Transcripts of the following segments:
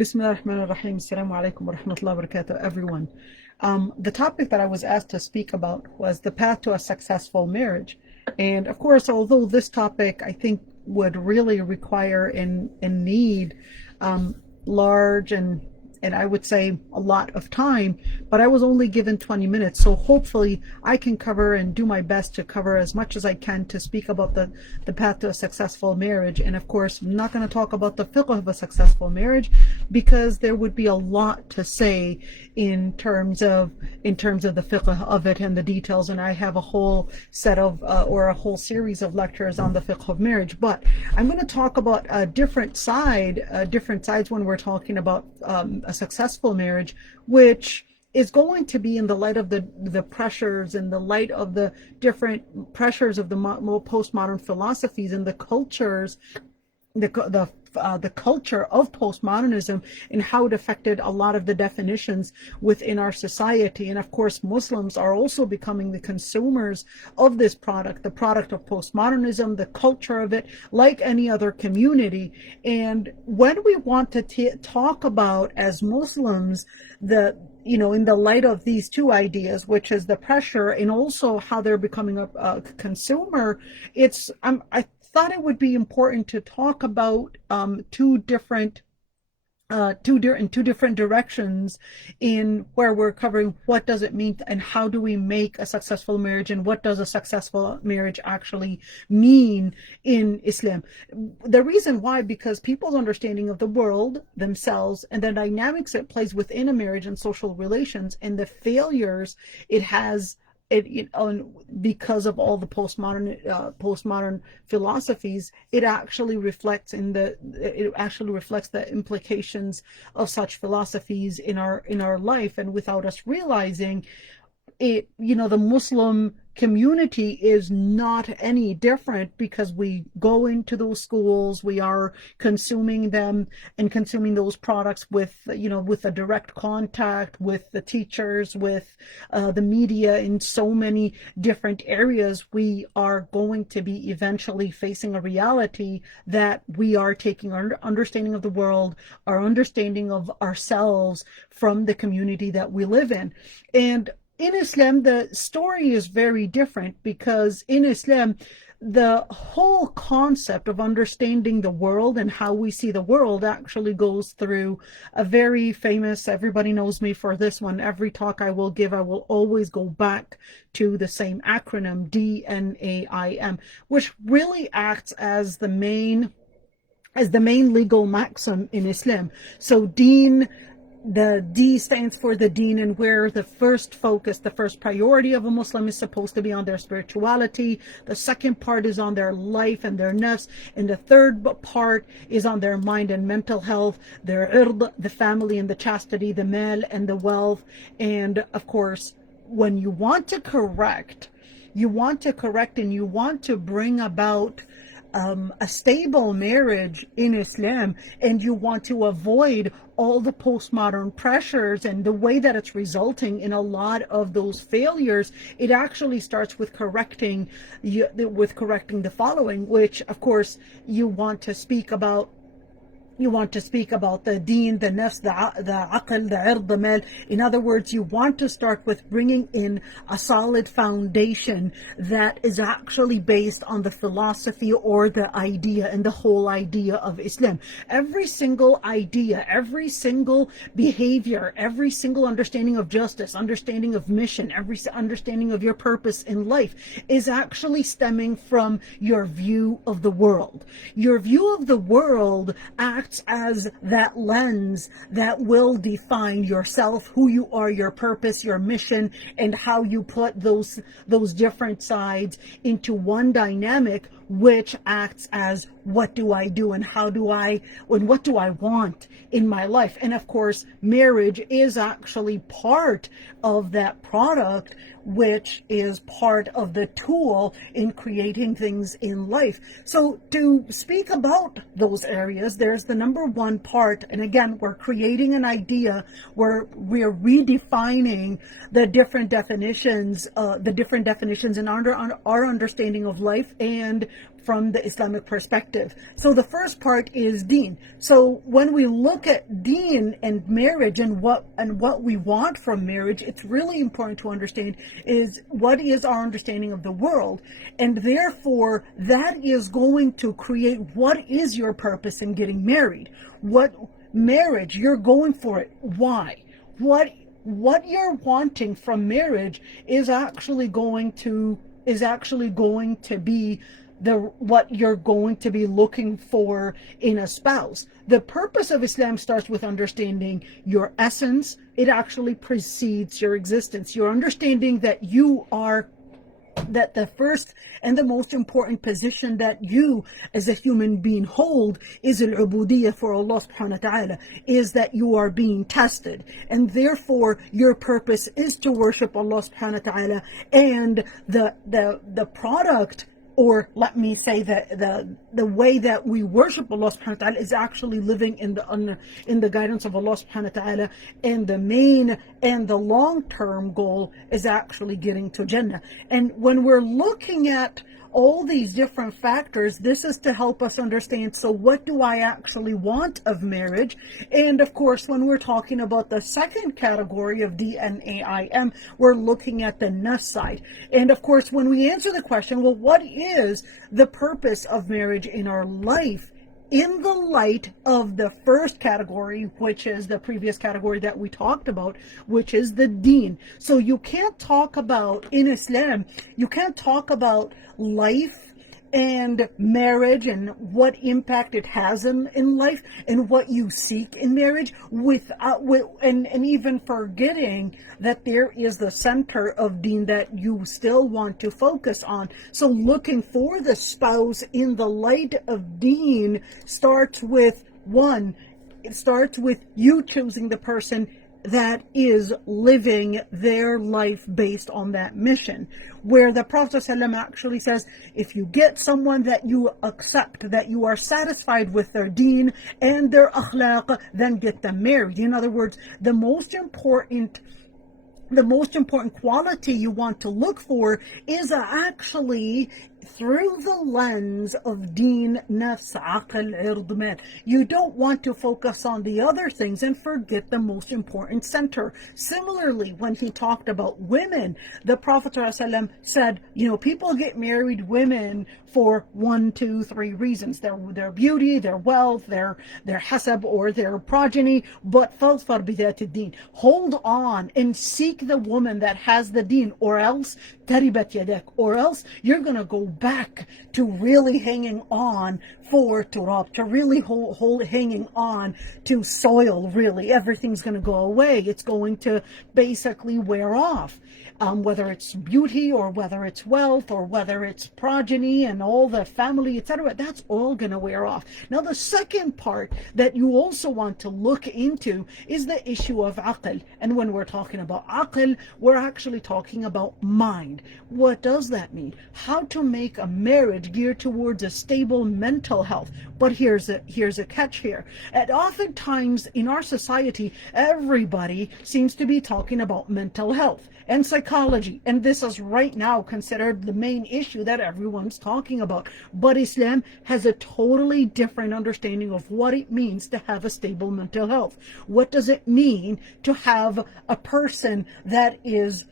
Bismillah ar-Rahman ar-Rahim. Assalamu alaikum wa rahmatullahi wa barakatuh, everyone. The topic that I was asked to speak about was the path to a successful marriage. And of course, although this topic I think would really require and need large and I would say a lot of time, but I was only given 20 minutes. So hopefully I can cover and do my best to cover as much as I can to speak about the path to a successful marriage. And of course, I'm not going to talk about the fiqh of a successful marriage because there would be a lot to say in terms of the fiqh of it and the details. And I have a whole set of or a whole series of lectures on the fiqh of marriage. But I'm going to talk about a different sides when we're talking about a successful marriage, which is going to be in the light of the pressures, in the light of the different pressures of the postmodern philosophies and the cultures, the culture of postmodernism and how it affected a lot of the definitions within our society. And of course, Muslims are also becoming the consumers of this product, the product of postmodernism, the culture of it, like any other community. And when we want to talk about, as Muslims, in the light of these two ideas, which is the pressure and also how they're becoming a consumer, I thought it would be important to talk about two different directions in where we're covering what does it mean and how do we make a successful marriage and what does a successful marriage actually mean in Islam. The reason why, because people's understanding of the world, themselves, and the dynamics it plays within a marriage and social relations and the failures it has because of all the postmodern philosophies, it actually reflects the implications of such philosophies in our life, and without us realizing it, the Muslim community is not any different because we go into those schools, we are consuming them and consuming those products with a direct contact with the teachers, with the media in so many different areas. We are going to be eventually facing a reality that we are taking our understanding of the world, our understanding of ourselves from the community that we live in. And in Islam, the story is very different because in Islam, the whole concept of understanding the world and how we see the world actually goes through a very famous, everybody knows me for this one, every talk I will give, I will always go back to the same acronym, DNAIM, which really acts as the main legal maxim in Islam. So the D stands for the deen, and where the first focus, the first priority of a Muslim is supposed to be on their spirituality. The second part is on their life and their nafs, and the third part is on their mind and mental health, their ird, the family and the chastity, the mal and the wealth. And of course, when you want to correct and you want to bring about a stable marriage in Islam, and you want to avoid all the postmodern pressures and the way that it's resulting in a lot of those failures, it actually starts with correcting the following, which of course you want to speak about the deen, the nafs, the aql, the ird, the mal. In other words, you want to start with bringing in a solid foundation that is actually based on the philosophy or the idea and the whole idea of Islam. Every single idea, every single behavior, every single understanding of justice, understanding of mission, every understanding of your purpose in life is actually stemming from your view of the world. Your view of the world acts as that lens that will define yourself, who you are, your purpose, your mission, and how you put those different sides into one dynamic, which acts as what do I do and what do I want in my life. And of course, marriage is actually part of that product, which is part of the tool in creating things in life. So to speak about those areas, there's the number one part, and again, we're creating an idea where we're redefining the different definitions in our understanding of life, and from the Islamic perspective. So the first part is deen. So when we look at deen and marriage and what we want from marriage, it's really important to understand is what is our understanding of the world, and therefore that is going to create what is your purpose in getting married. What marriage you're going for it? Why? What you're wanting from marriage is actually going to be what you're going to be looking for in a spouse. The purpose of Islam starts with understanding your essence. It actually precedes your existence. Your understanding that that the first and the most important position that you as a human being hold is al-ubudiyya for Allah subhanahu wa ta'ala, is that you are being tested, and therefore your purpose is to worship Allah subhanahu wa ta'ala, and the product, or let me say that the way that we worship Allah subhanahu wa ta'ala is actually living in the guidance of Allah subhanahu wa ta'ala, and the main and the long-term goal is actually getting to Jannah. And when we're looking at all these different factors, this is to help us understand, so what do I actually want of marriage? And of course, when we're talking about the second category of DNAIM, we're looking at the nafs side. And of course, when we answer the question, well, what is the purpose of marriage in our life? In the light of the first category, which is the previous category that we talked about, which is the deen. So you can't talk about, in Islam, you can't talk about life and marriage and what impact it has in life and what you seek in marriage and even forgetting that there is the center of deen that you still want to focus on. So looking for the spouse in the light of deen starts with you choosing the person that is living their life based on that mission, where the Prophet ﷺ actually says, if you get someone that you accept, that you are satisfied with their deen and their akhlaq, then get them married. In other words, the most important quality you want to look for is actually through the lens of deen, nafs, aql, ird, mal. You don't want to focus on the other things and forget the most important center. Similarly, when he talked about women, the Prophet ﷺ said, people get married women for 1, 2, 3 reasons: their beauty, their wealth, their hasab, or their progeny. But فَاظْفَرْ بِذَاتِ الدِّينِ, hold on and seek the woman that has the deen, or else تَرِبَتْ يَدَكْ, or else you're going to go back to really hanging on for turab, to really hold hanging on to soil. Really, everything's going to go away. It's going to basically wear off. Whether it's beauty, or whether it's wealth, or whether it's progeny and all the family, etc., that's all going to wear off. Now, the second part that you also want to look into is the issue of aql. And when we're talking about aql, we're actually talking about mind. What does that mean? How to make a marriage geared towards a stable mental health. But here's a catch here. And oftentimes in our society, everybody seems to be talking about mental health and psychology, and this is right now considered the main issue that everyone's talking about. But Islam has a totally different understanding of what it means to have a stable mental health. What does it mean to have a person that is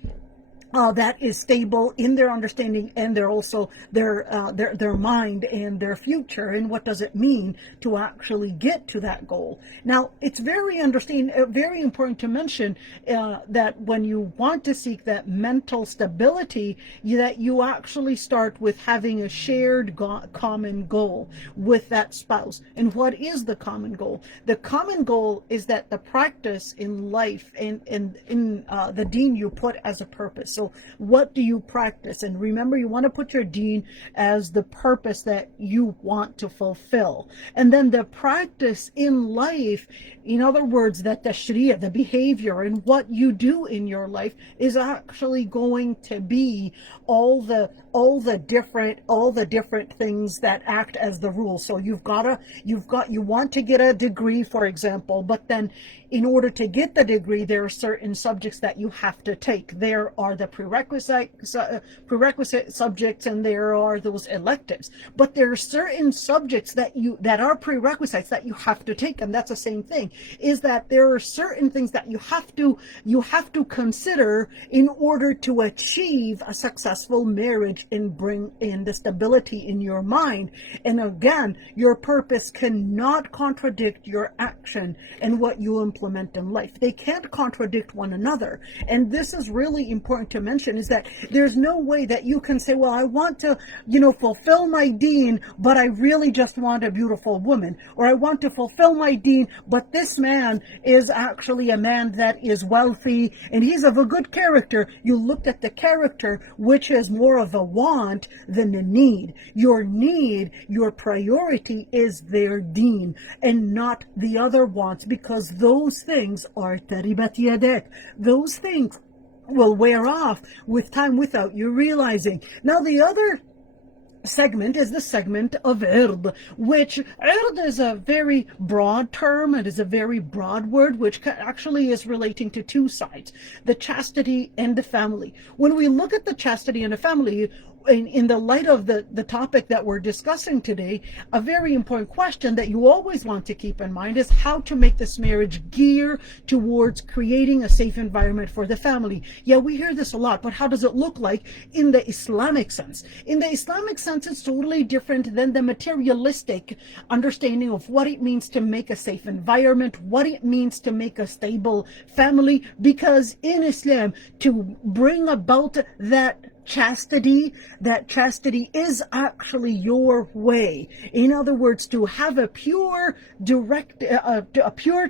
stable in their understanding, and they're also their mind and their future, and what does it mean to actually get to that goal? Now, it's very important to mention that when you want to seek that mental stability, that you actually start with having a shared common goal with that spouse. And what is the common goal? The common goal is that the practice in life and in the deen you put as a purpose. So what do you practice? And remember, you want to put your deen as the purpose that you want to fulfill. And then the practice in life, in other words, that the sharia, the behavior and what you do in your life is actually going to be all all the different things that act as the rule. So you want to get a degree, for example, but then in order to get the degree, there are certain subjects that you have to take. There are the prerequisite subjects, and there are those electives. But there are certain subjects that are prerequisites that you have to take, and that's the same thing. Is that there are certain things that you have to consider in order to achieve a successful marriage and bring in the stability in your mind. And again, your purpose cannot contradict your action and what you implement in life. They can't contradict one another. And this is really important to mention, is that there's no way that you can say, well, I want to, fulfill my deen, but I really just want a beautiful woman. Or I want to fulfill my deen, but this man is actually a man that is wealthy and he's of a good character. You looked at the character, which is more of a want than a need. Your need, your priority is their deen and not the other wants, because those things are taribat yadek. Those things will wear off with time without you realizing. Now, the other segment is the segment of ird, which ird is a very broad term. It is a very broad word, which actually is relating to two sides, the chastity and the family. When we look at the chastity and the family, in the light of the topic that we're discussing today, a very important question that you always want to keep in mind is how to make this marriage gear towards creating a safe environment for the family. Yeah, we hear this a lot, but how does it look like in the Islamic sense? In the Islamic sense, it's totally different than the materialistic understanding of what it means to make a safe environment, what it means to make a stable family, because in Islam, to bring about that chastity is actually your way. In other words, to have a pure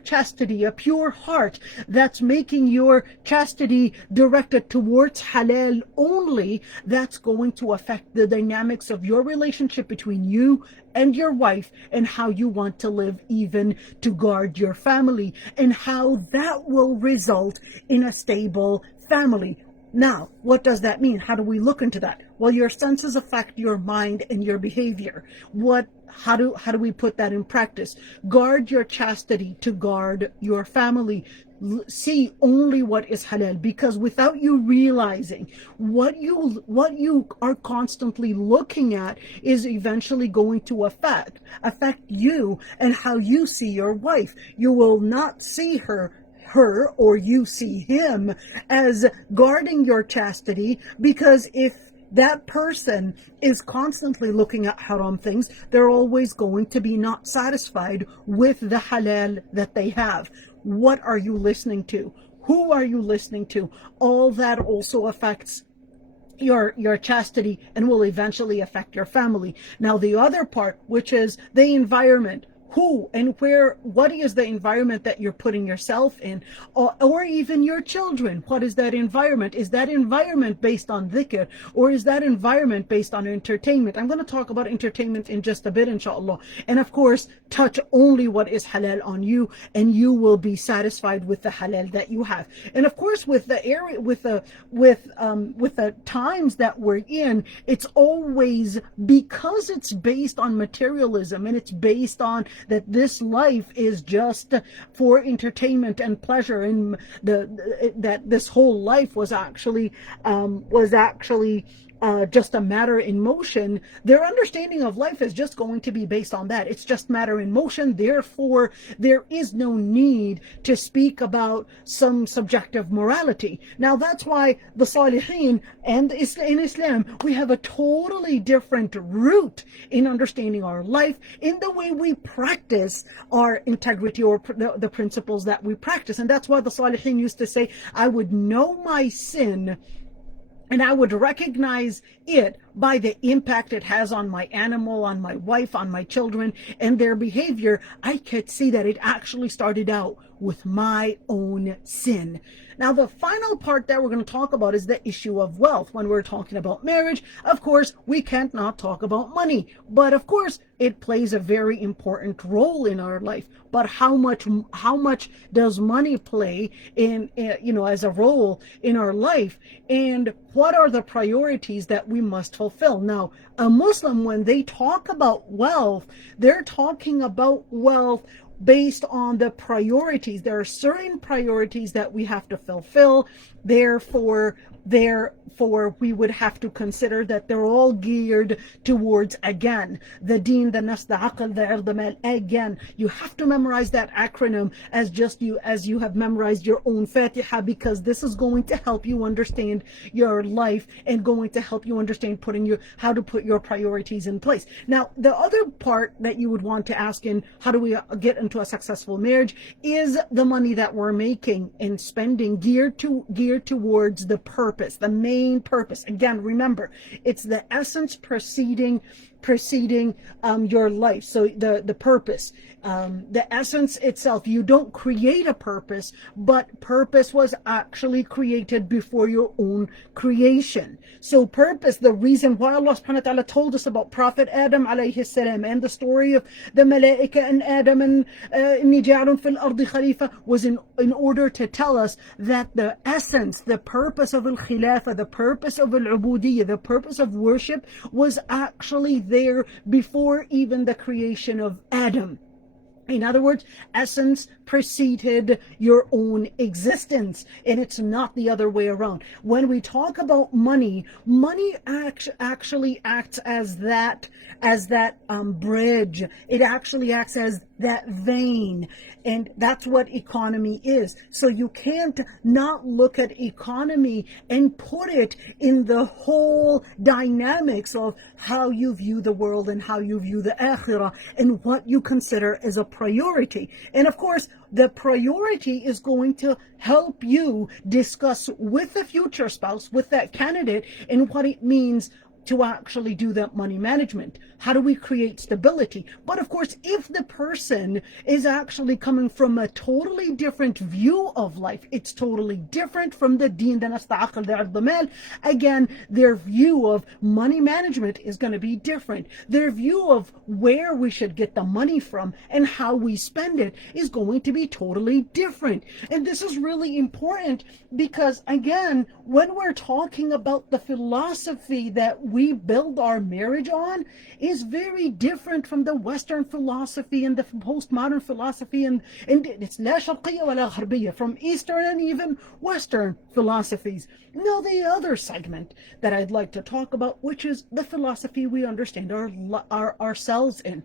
chastity, a pure heart that's making your chastity directed towards halal only, that's going to affect the dynamics of your relationship between you and your wife, and how you want to live, even to guard your family, and how that will result in a stable family. Now, what does that mean? How do we look into that? Well, your senses affect your mind and your behavior. How do we put that in practice? Guard your chastity to guard your family. See only what is halal, because without you realizing, what you are constantly looking at is eventually going to affect you and how you see your wife. You will not see her or you see him as guarding your chastity, because if that person is constantly looking at haram things, they're always going to be not satisfied with the halal that they have. What are you listening to? Who are you listening to? All that also affects your chastity and will eventually affect your family. Now, the other part, which is the environment. Who and where, what is the environment that you're putting yourself in, or even your children? What is that environment? Is that environment based on dhikr, or is that environment based on entertainment? I'm going to talk about entertainment in just a bit, inshallah. And of course, touch only what is halal on you, and you will be satisfied with the halal that you have. And of course, with the times that we're in, it's always, because it's based on materialism, and it's based on that this life is just for entertainment and pleasure, and that this whole life was actually just a matter in motion. Their understanding of life is just going to be based on that. It's just matter in motion. Therefore, there is no need to speak about some subjective morality. Now, that's why the Salihin and in Islam, we have a totally different route in understanding our life, in the way we practice our integrity, or the principles that we practice. And that's why the Salihin used to say, I would know my sin and I would recognize it by the impact it has on my animal, on my wife, on my children, and their behavior. I could see that it actually started out with my own sin. Now, the final part that we're going to talk about is the issue of wealth. When we're talking about marriage, of course, we can't not talk about money. But of course, it plays a very important role in our life. But how much does money play in as a role in our life? And what are the priorities that we must fulfill? Now, a Muslim, when they talk about wealth, they're talking about wealth based on the priorities. There are certain priorities that we have to fulfill. Therefore, we would have to consider that they're all geared towards, again, the deen, the nas, the aql, the ird, the mal. Again, you have to memorize that acronym as you have memorized your own Fatiha, because this is going to help you understand your life and going to help you understand how to put your priorities in place. Now, the other part that you would want to ask in how do we get into a successful marriage is the money that we're making and spending geared towards the purpose, the main purpose. Again, remember, it's the essence preceding your life. So the purpose, the essence itself. You don't create a purpose, but purpose was actually created before your own creation. So purpose, the reason why Allah subhanahu wa ta'ala told us about Prophet Adam alayhi salam and the story of the Malaika and Adam and inni ja'alun fil ardi khalifa was in order to tell us that the essence, the purpose of al-khilafa, the purpose of al-ubudiyya, the purpose of worship was actually there before even the creation of Adam. In other words, essence preceded your own existence, and it's not the other way around. When we talk about money actually acts as that bridge. It actually acts as that vein, and that's what economy is. So you can't not look at economy and put it in the whole dynamics of how you view the world and how you view the akhirah and what you consider as a priority. And of course, the priority is going to help you discuss with the future spouse, with that candidate, and what it means to actually do that money management. How do we create stability? But of course, if the person is actually coming from a totally different view of life, it's totally different from the deen, the nas, the aql, the ird, the mal. Again, their view of money management is going to be different. Their view of where we should get the money from and how we spend it is going to be totally different. And this is really important because, again, when we're talking about the philosophy that we build our marriage on is very different from the Western philosophy and the postmodern philosophy and it's la sharqiyya wa la gharbiyya, from Eastern and even Western philosophies. Now, the other segment that I'd like to talk about, which is the philosophy we understand ourselves in.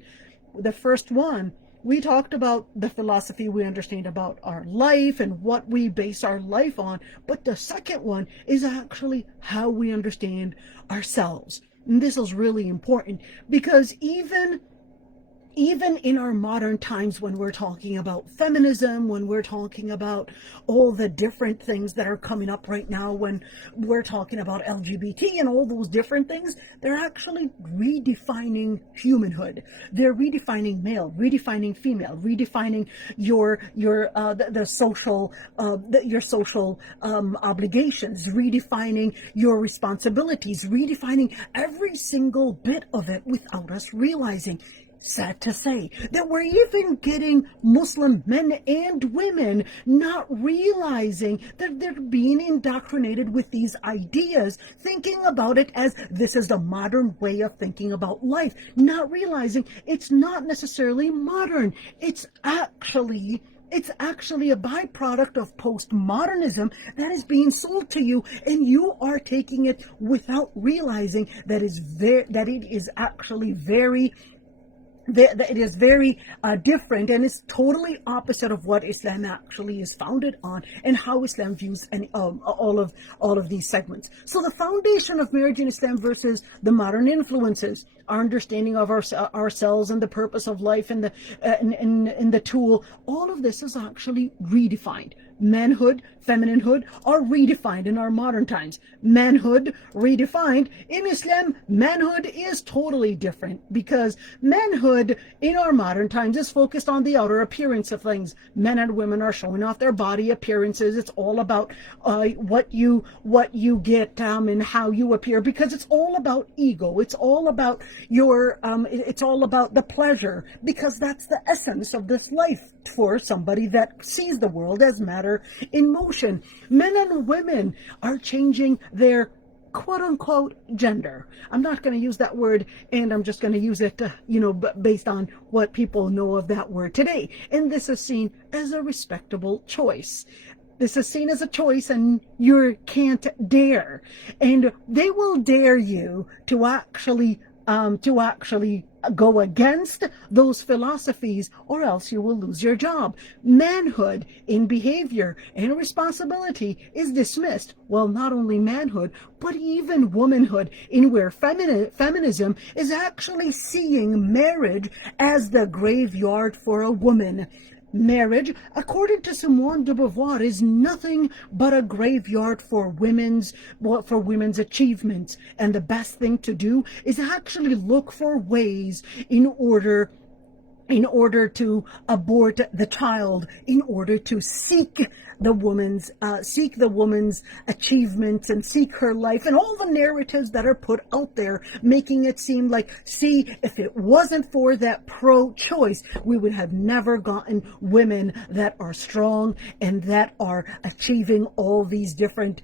The first one, we talked about the philosophy we understand about our life and what we base our life on. But the second one is actually how we understand ourselves. And this is really important because even in our modern times, when we're talking about feminism, when we're talking about all the different things that are coming up right now, when we're talking about LGBT and all those different things, they're actually redefining humanhood. They're redefining male, redefining female, redefining your social obligations, redefining your responsibilities, redefining every single bit of it without us realizing. Sad to say that we're even getting Muslim men and women not realizing that they're being indoctrinated with these ideas, thinking about it as this is the modern way of thinking about life, not realizing it's not necessarily modern. It's actually a byproduct of postmodernism that is being sold to you, and you are taking it without realizing that it is actually very different, and it's totally opposite of what Islam actually is founded on and how Islam views all of these segments. So the foundation of marriage in Islam versus the modern influences, our understanding of ourselves and the purpose of life and the tool, all of this is actually redefined. Manhood, femininehood are redefined in our modern times. Manhood redefined in Islam, manhood is totally different, because manhood in our modern times is focused on the outer appearance of things. Men and women are showing off their body appearances. It's all about what you get and how you appear, because it's all about ego. It's all about it's all about the pleasure, because that's the essence of this life for somebody that sees the world as matter in motion. Men and women are changing their quote unquote gender. I'm not going to use that word, and I'm just going to use it, based on what people know of that word today. And this is seen as a respectable choice. This is seen as a choice, and you can't dare. And they will dare you to actually go against those philosophies, or else you will lose your job. Manhood in behavior and responsibility is dismissed. Well, not only manhood, but even womanhood, in where feminism is actually seeing marriage as the graveyard for a woman. Marriage, according to Simone de Beauvoir, is nothing but a graveyard for women's achievements. And the best thing to do is actually look for ways in order to abort the child, in order to seek the woman's achievements and seek her life, and all the narratives that are put out there, making it seem like, see, if it wasn't for that pro-choice, we would have never gotten women that are strong and that are achieving all these different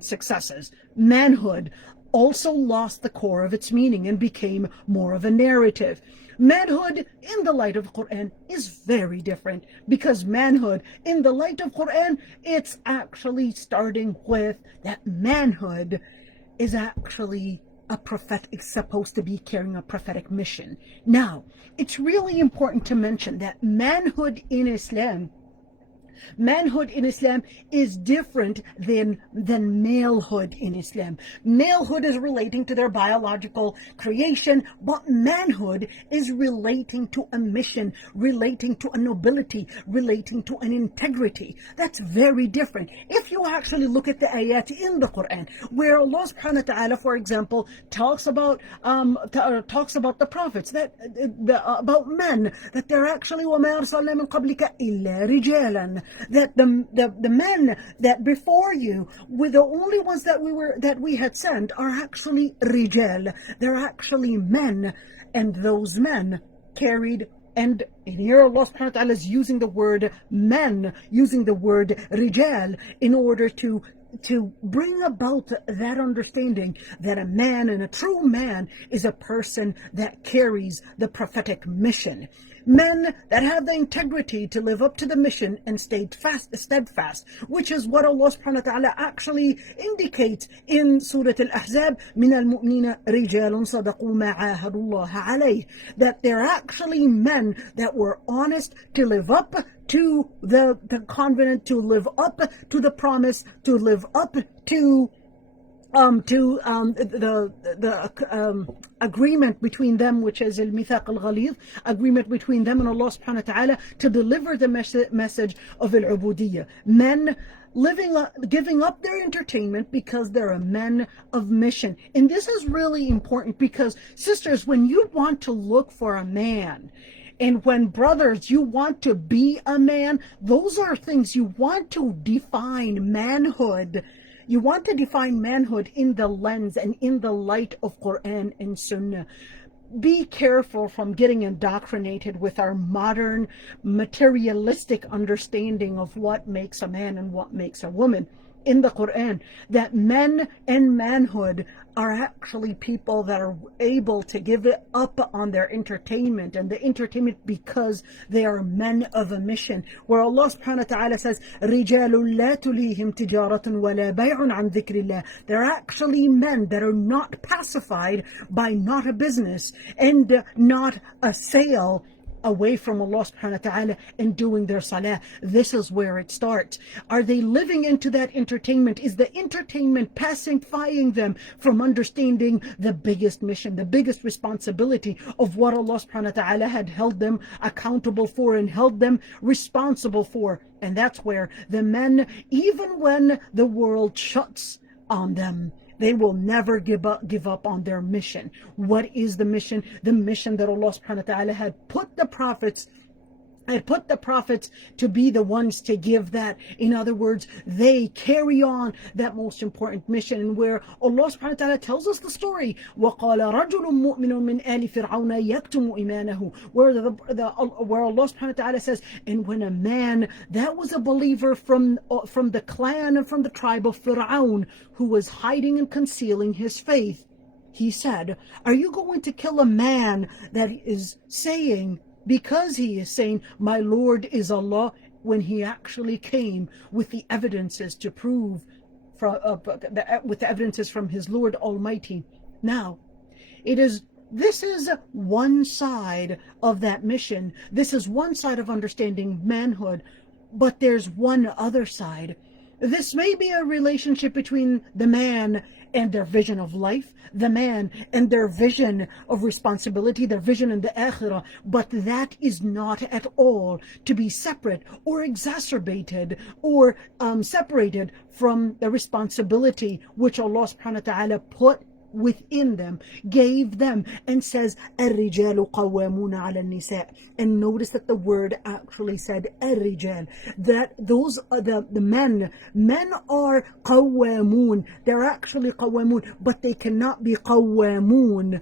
successes. Manhood also lost the core of its meaning and became more of a narrative. Manhood in the light of Quran is very different, because manhood in the light of Quran, it's actually starting with that manhood is actually a prophet, is supposed to be carrying a prophetic mission. Now, it's really important to mention that manhood in Islam is different than malehood in Islam. Malehood is relating to their biological creation, but manhood is relating to a mission, relating to a nobility, relating to an integrity. That's very different. If you actually look at the ayat in the Quran, where Allah subhanahu wa ta'ala, for example, talks about the prophets, about men, that they're actually وَمَا أَرْسَلْنَا مِن قَبْلِكَ إِلَّا رِجَالًا, that the men that before you were the only ones that we had sent are actually rijal. They're actually men, and those men carried. And here Allah subhanahu wa ta'ala is using the word men, using the word rijal, in order to bring about that understanding that a man, and a true man, is a person that carries the prophetic mission. Men that have the integrity to live up to the mission and stay steadfast, which is what Allah subhanahu wa ta'ala actually indicates in Surah Al-Ahzab, مِنَ الْمُؤْمِنِينَ رِجَالٌ صَدَقُوا مَا عَاهَدُوا اللَّهَ عَلَيْهِ, that they're actually men that were honest to live up to the covenant, to live up to the promise, to live up to the agreement between them, which is al-mithaq al-ghalidh, agreement between them and Allah subhanahu wa ta'ala, to deliver the message of al-ubudiyyah. Men giving up their entertainment because they're men of mission. And this is really important, because sisters, when you want to look for a man, and when brothers, you want to be a man, those are things you want to define manhood. You want to define manhood in the lens and in the light of Quran and Sunnah. Be careful from getting indoctrinated with our modern materialistic understanding of what makes a man and what makes a woman. In the Quran, that men and manhood are actually people that are able to give it up on their entertainment, and the entertainment because they are men of a mission, where Allah subhanahu wa ta'ala says, رِجَالٌ لَا تُلِيهِمْ تِجَارَةٌ وَلَا بَيْعٌ عَنْ ذِكْرِ اللَّهِ. They're actually men that are not pacified by not a business and not a sale away from Allah subhanahu wa ta'ala and doing their salah. This is where it starts. Are they living into that entertainment? Is the entertainment pacifying them from understanding the biggest mission, the biggest responsibility of what Allah subhanahu wa ta'ala had held them accountable for and held them responsible for? And that's where the men, even when the world shuts on them, they will never give up on their mission. What is the mission? The mission that Allah subhanahu wa ta'ala had put the prophets to be the ones to give that. In other words, they carry on that most important mission. And where Allah subhanahu wa ta'ala tells us the story, وَقَالَ رَجُلٌ مُؤْمِنٌ مِّنْ آلِ فِرْعَوْنَ يَكْتُمُ إِيمَانَهُ, where Allah subhanahu wa ta'ala says, and when a man that was a believer from the clan and from the tribe of Fir'aun, who was hiding and concealing his faith, he said, are you going to kill a man that is saying, because he is saying, my Lord is Allah, when he actually came with the evidences to prove, with the evidences from his Lord Almighty? Now, this is one side of that mission. This is one side of understanding manhood, but there's one other side. This may be a relationship between the man and their vision of life, the man and their vision of responsibility, their vision in the akhirah, but that is not at all to be separate or exacerbated or separated from the responsibility which Allah subhanahu wa ta'ala put within them, gave them, and says, الرجال قوامون على النساء. And notice that the word actually said الرجال, that those are the men are قوامون. They're actually قوامون, but they cannot be قوامون.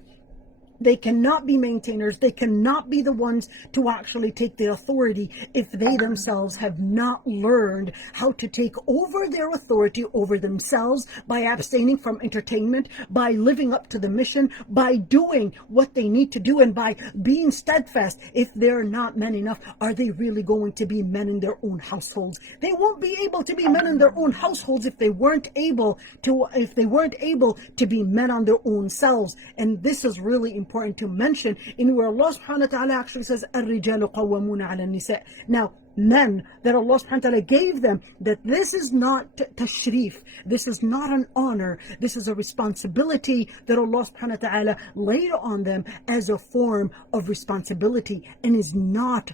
They cannot be maintainers. They cannot be the ones to actually take the authority if they themselves have not learned how to take over their authority over themselves by abstaining from entertainment, by living up to the mission, by doing what they need to do, and by being steadfast. If they're not men enough, are they really going to be men in their own households? They won't be able to be men in their own households if they weren't able to be men on their own selves. And this is really important to mention, in where Allah subhanahu wa ta'ala actually says, الرجال قوامون على النساء. Now, men that Allah subhanahu wa ta'ala gave them, that this is not tashrif, this is not an honor, this is a responsibility that Allah subhanahu wa ta'ala laid on them as a form of responsibility, and is not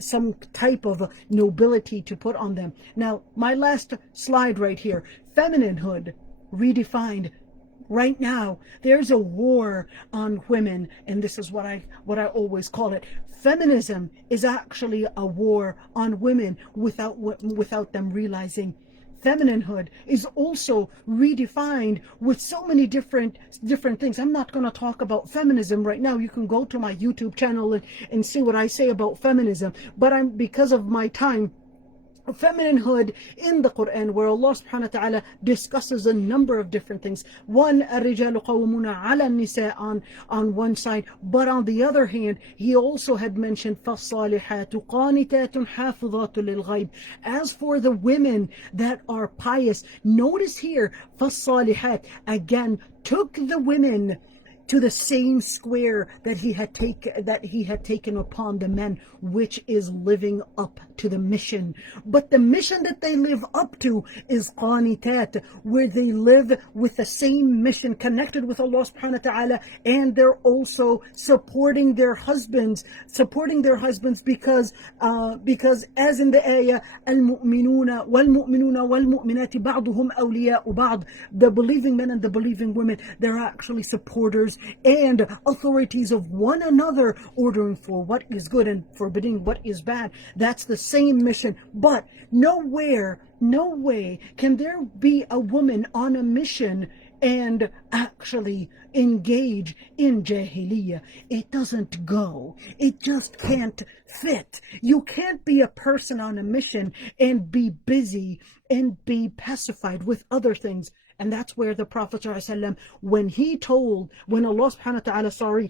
some type of nobility to put on them. Now, my last slide right here, femininehood redefined. Right now, there's a war on women, and this is what I always call it. Feminism is actually a war on women without them realizing. Femininehood is also redefined with so many different things. I'm not going to talk about feminism right now. You can go to my YouTube channel and see what I say about feminism. But because of my time, femininehood in the Quran, where Allah subhanahu wa ta'ala discusses a number of different things. One, الرجال قوامون على النساء on one side, but on the other hand, he also had mentioned فالصالحات قانتات حافظات للغيب. As for the women that are pious, notice here, فالصالحات again took the women to the same square that he had taken upon the men, which is living up to the mission. But the mission that they live up to is qanitat, where they live with the same mission, connected with Allah subhanahu wa ta'ala, and they're also supporting their husbands because as in the ayah, al-mu'minuna wal-mu'minuna wal-mu'minati ba'duhum awliya'u ba'd, the believing men and the believing women, they're actually supporters and authorities of one another, ordering for what is good and forbidding what is bad. That's the same mission. But no way can there be a woman on a mission and actually engage in jahiliyyah. It doesn't go. It just can't fit. You can't be a person on a mission and be busy and be pacified with other things. And that's where the Prophet ﷺ, when Allah subhanahu wa ta'ala,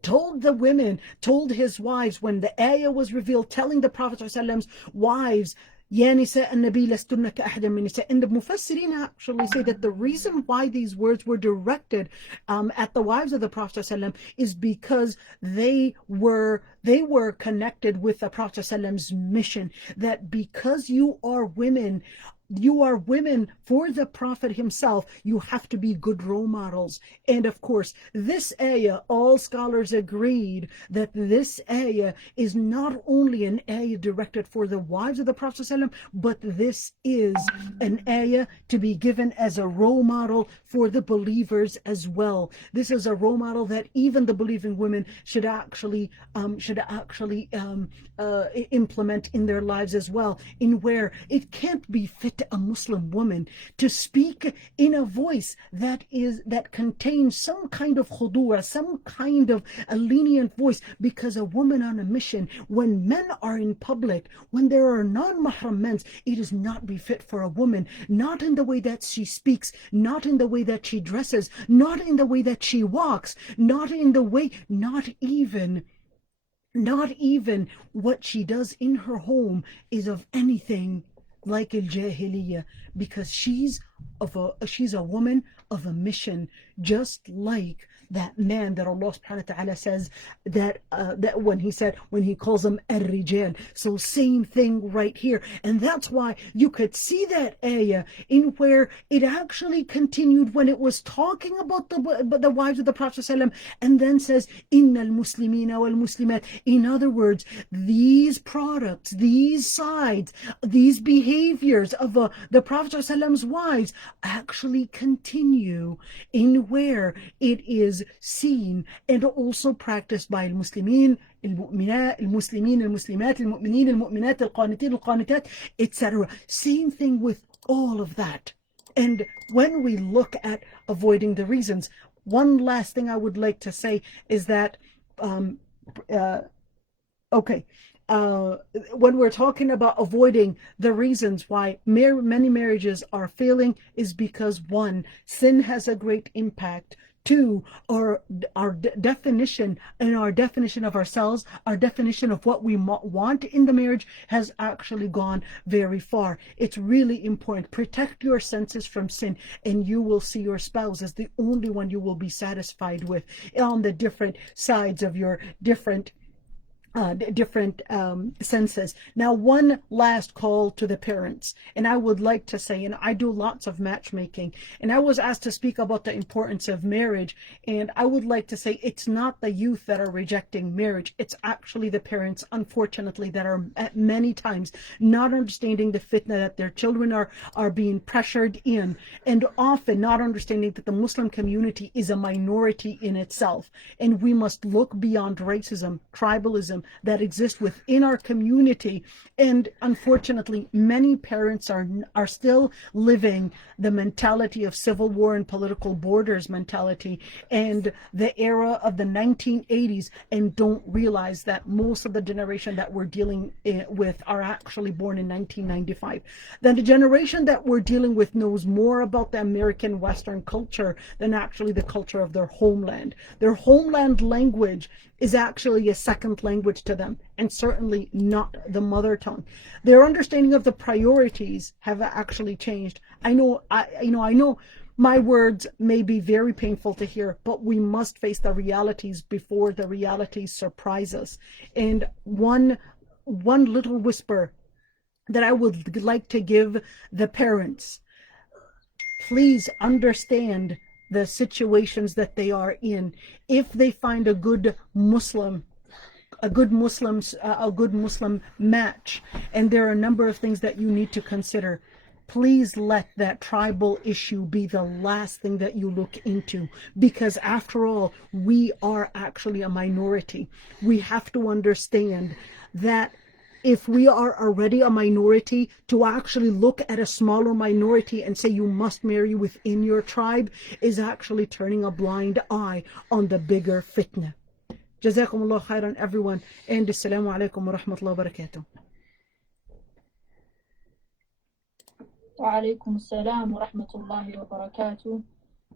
told the women, told his wives, when the ayah was revealed, telling the Prophet ﷺ's wives, يا نساء النبي لستن كأحد من نساء. And the Mufassirin actually say that the reason why these words were directed at the wives of the Prophet ﷺ is because they were connected with the Prophet ﷺ's mission. That because you are women for the Prophet himself, you have to be good role models. And of course, this ayah, all scholars agreed that this ayah is not only an ayah directed for the wives of the Prophet ﷺ, but this is an ayah to be given as a role model for the believers as well. This is a role model that even the believing women should actually implement in their lives as well, in where it can't be fit a Muslim woman to speak in a voice that contains some kind of khudura, some kind of a lenient voice, because a woman on a mission, when men are in public, when there are non-mahram men, it is not befit for a woman, not in the way that she speaks, not in the way that she dresses, not in the way that she walks, not even what she does in her home is of anything like al-jahiliyyah, because she's a woman of a mission, just like that man that Allah subhanahu wa ta'ala says that when he calls them ar-rijal. So same thing right here. And that's why you could see that ayah in where it actually continued when it was talking about the wives of the Prophet ﷺ, and then says innal muslimina wal muslimat. In other words, these products, these sides, these behaviors of the Prophet ﷺ's wives actually continue in where it is seen and also practiced by المسلمين المؤمنات المسلمين المسلمات المؤمنين المؤمنات القانتين القانتات, etc. Same thing with all of that. And when we look at avoiding the reasons, one last thing I would like to say is that when we're talking about avoiding the reasons why many marriages are failing, is because one, sin has a great impact. Two, our definition of ourselves, our definition of what we want in the marriage has actually gone very far. It's really important. Protect your senses from sin, and you will see your spouse as the only one you will be satisfied with on the different sides of your different senses. Now, one last call to the parents, and I would like to say, and I do lots of matchmaking, and I was asked to speak about the importance of marriage, and I would like to say it's not the youth that are rejecting marriage, it's actually the parents, unfortunately, that are at many times not understanding the fitna that their children are being pressured in, and often not understanding that the Muslim community is a minority in itself, and we must look beyond racism, tribalism, that exist within our community. And unfortunately, many parents are still living the mentality of civil war and political borders mentality and the era of the 1980s, and don't realize that most of the generation that we're dealing with are actually born in 1995. Then the generation that we're dealing with knows more about the American Western culture than actually the culture of their homeland. Their homeland language is actually a second language to them, and certainly not the mother tongue. Their understanding of the priorities have actually changed. I know my words may be very painful to hear, but we must face the realities before the realities surprise us. And one little whisper that I would like to give the parents: please understand the situations that they are in. If they find a good Muslim match, and there are a number of things that you need to consider, please let that tribal issue be the last thing that you look into, because after all, we are actually a minority. We have to understand that if we are already a minority, to actually look at a smaller minority and say you must marry within your tribe is actually turning a blind eye on the bigger fitna. Jazakumullah khairan, everyone, and assalamu alaikum wa rahmatullahi wa barakatuh. وعليكم السلام ورحمة الله وبركاته.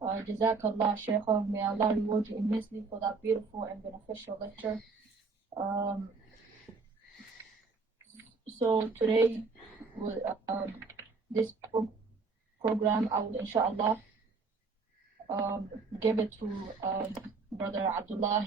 Jazakallah, Shaykh. May Allah reward you immensely for that beautiful and beneficial lecture. So today with this program, I would inshallah give it to Brother Abdullah